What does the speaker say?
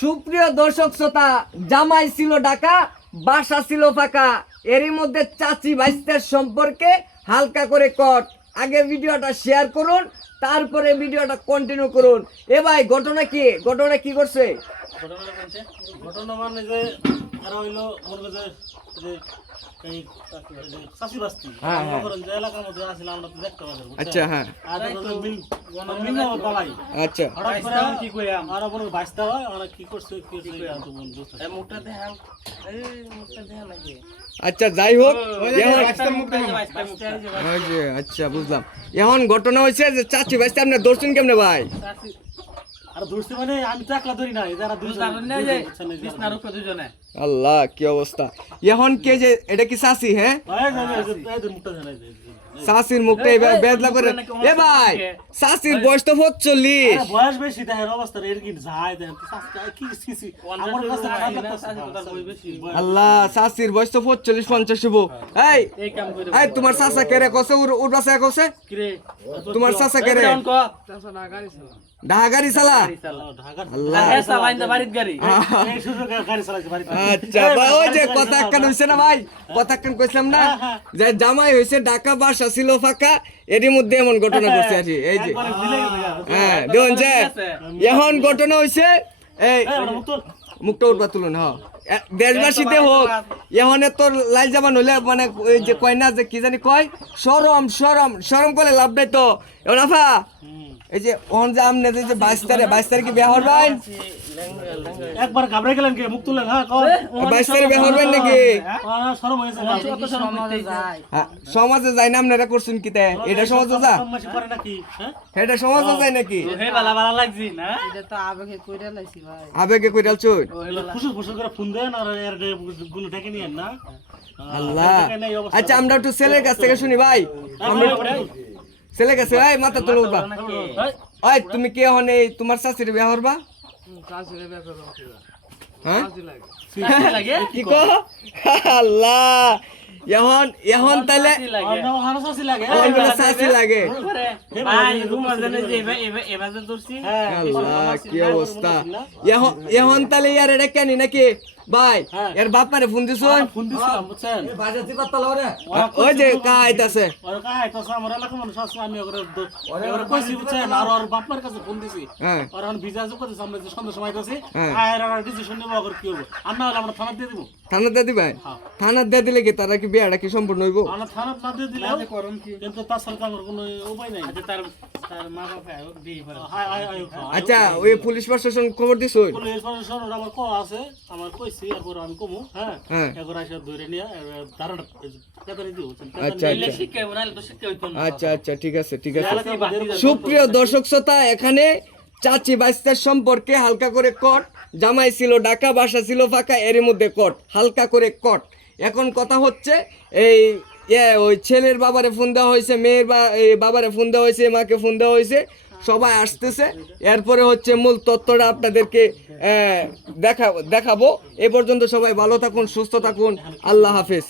সুপ্রিয় দর্শক শ্রোতা, জামাই ছিল ঢাকা, বাসা ছিল ফাঁকা, এরই মধ্যে চাচি ভাইস্তের সম্পর্কে হালকা করে কট। আগে ভিডিওটা শেয়ার করুন, তারপরে ভিডিওটা কন্টিনিউ করুন। এ ভাই, ঘটনা কি করছে? ঘটনা মানে যে এরা হইলো মোর কাছে যে এই চাষি বাস্তি যে এলাকার মধ্যে আছিল আমরা তো দেখতে পাচ্ছি। আচ্ছা, হ্যাঁ, আর মিল বালাই আচ্ছা, হঠাৎ করে কি কইলাম আর বড় বাস্তা হয় আর কি করছে তো বন্ধু এই মুখটা দেখাও, এই মুখটা দেখা লাগে। আচ্ছা, যাই হোক, আচ্ছা বুঝলাম। এখন ঘটনা হয়েছে যে চাচি ভাইস্তে আপনার দর্শন কেমনে ভাই? আর দূরছে মানে আমি তো একলা ধরি না, যারা দুজনে। আল্লাহ, কি অবস্থা! এখন কে যে এটা কি চাচি? হ্যাঁ, চাচির মুখটা বেদলা করে। এ ভাই, চাচির বয়স তো 45। বয়স বেশি, দেখেন অবস্থা এর কি যায় দেখেন আমার কাছে আল্লাহ, চাচির বয়স তো 45-50 হবো। এই তোমার চাচা কে রে কসে উড়বাসা কসে? তোমার চাচা কে রে? ঢাকা গাড়ি চালা? আল্লাহ, আচ্ছা ভাই, ওই যে কথা একখান হইছে না ভাই, কথা একখান কইছিলাম না যে জামাই হইছে ঢাকা, বাসা ছিল ফাঁকা, এরই মধ্যে এমন ঘটনা করছে আর কি। এই যে হ্যাঁ, দেখুন যে এখন ঘটনা হইছে, এই মুখটা উঠবা তুলুন। হ্যাঁ, দেশবাসীতে হোক, এখন তোর লাই যাবান হইলে মানে ওই যে কয় না যে কি জানি কয়, শরম শরম শরম করে লাভ নাই তো। এখন আফা, এই যে ওন যে আমনে যে 22 তারিখে বিয়া হরবাই, একবার ঘাবড়ে গেলেন কি মুখ তুলেন? হ্যাঁ, 22 তারিখে বিয়া হরবেন নাকি? শরম হয়েছে, সমাজে যাই না আপনারা করছেন কি তে? এটা সমাজে যা করে নাকি? হ্যাঁ, এটা সমাজে যায় নাকি? হে বালা বালা লাগজি না, এটা তো আবেগে কইরা লাইছি ভাই। আবেগে কইরাল চুই ফুসুর ফুসুর করে ফোন দেন আর এর গুলো ডেকে নিয়েন না। আল্লাহ, আচ্ছা আমরা একটু ছেলের কাছ থেকে শুনি ভাই। আমরা ছেলে কাছে, ভাই মাথা তুলে উঠবা। ওই তুমি কি এখন এই তোমার চাচির বিয়া হরবা? হ্যাঁ, কি কো? আল্লাহ, এখন তাহলে চাচি লাগে। আল্লাহ, কি অবস্থা! এখন তাহলে ইয়ার এটা কেন নাকি ভাই? এর বাপ মারে ফোন দিছ? ফোন দিছিলাম বুঝছেন, ওই যে কাইতাছে আর কাইতাছে আমার এলাকা মানুষ আছে, আমি ওরে কইছি বুঝছেন, আর ওর বাপ মার কাছে ফোন দিছি। হ্যাঁ, আর এখন ভিজা যোগ করতেছে, আমরা যে সন্ধ্যা সময় আছি আর আর ডিসিশন নেব আর কি হবে। আর না হলে আমরা থানা দিয়ে দিব। থানা দিয়ে দিবেন? থানা দিয়ে দিলে কি তারা কি বিয়াটা কি সম্পূর্ণ হইব? আমরা থানা না দিয়ে দিলে করুন কি, কিন্তু তার সরকার কোনো উপায় নাই। তার মা বাপ দিয়ে পারে। আচ্ছা, ওই পুলিশ প্রশাসন খবর দিছ? পুলিশ প্রশাসন আমার কো আছে, আমার কইছি, এরপর আমি কমু। হ্যাঁ, এরপর আইসা ধরে নিয়ে ধারণা কেদারে দিব। আচ্ছা আচ্ছা আচ্ছা, ঠিক আছে ঠিক আছে। সুপ্রিয় দর্শক শ্রোতা, এখানে চাচি বাইস্তার সম্পর্কে হালকা করে কট। জামাই ছিল ঢাকা, বাসা ছিল ফাঁকা, এর মধ্যে কট, হালকা করে কট। এখন কথা হচ্ছে এই ওই ছেলের বাবারে ফোন দেওয়া হয়েছে, মেয়ের বাবারে ফোন দেওয়া হয়েছে, মাকে ফোন দেওয়া হয়েছে, সবাই আসতেছে। এরপরে হচ্ছে মূল তথ্যটা আপনাদেরকে দেখাবো। এ পর্যন্ত সবাই ভালো থাকুন, সুস্থ থাকুন, আল্লাহ হাফেজ।